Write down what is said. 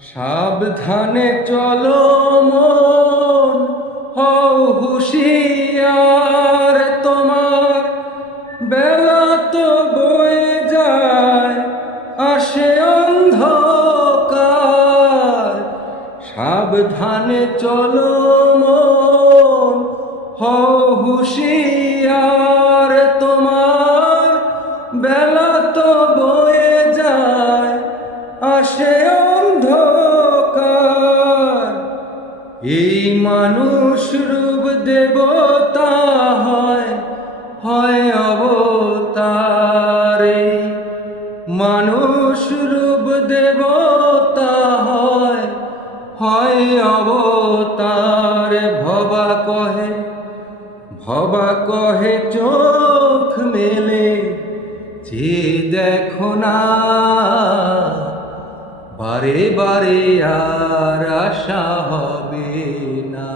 সাবধানে চলো মন, হও হুঁশিয়ার, তোমার বেলা তো বয়ে যায়, আসে অন্ধকার। সাবধানে চলো মন, হও হুঁশিয়ার, তোমার বেলা তো বয়ে যায়, আসে অন্ধকার। এই মানুষ রূপ দেবতা হয়, হয় অবতার। এই মানুষ রূপ দেবতা হয়, হয় অবতার। ভবা কহে চোখ মেলে যে দেখো না, বারে বারে আর আশা হবে না।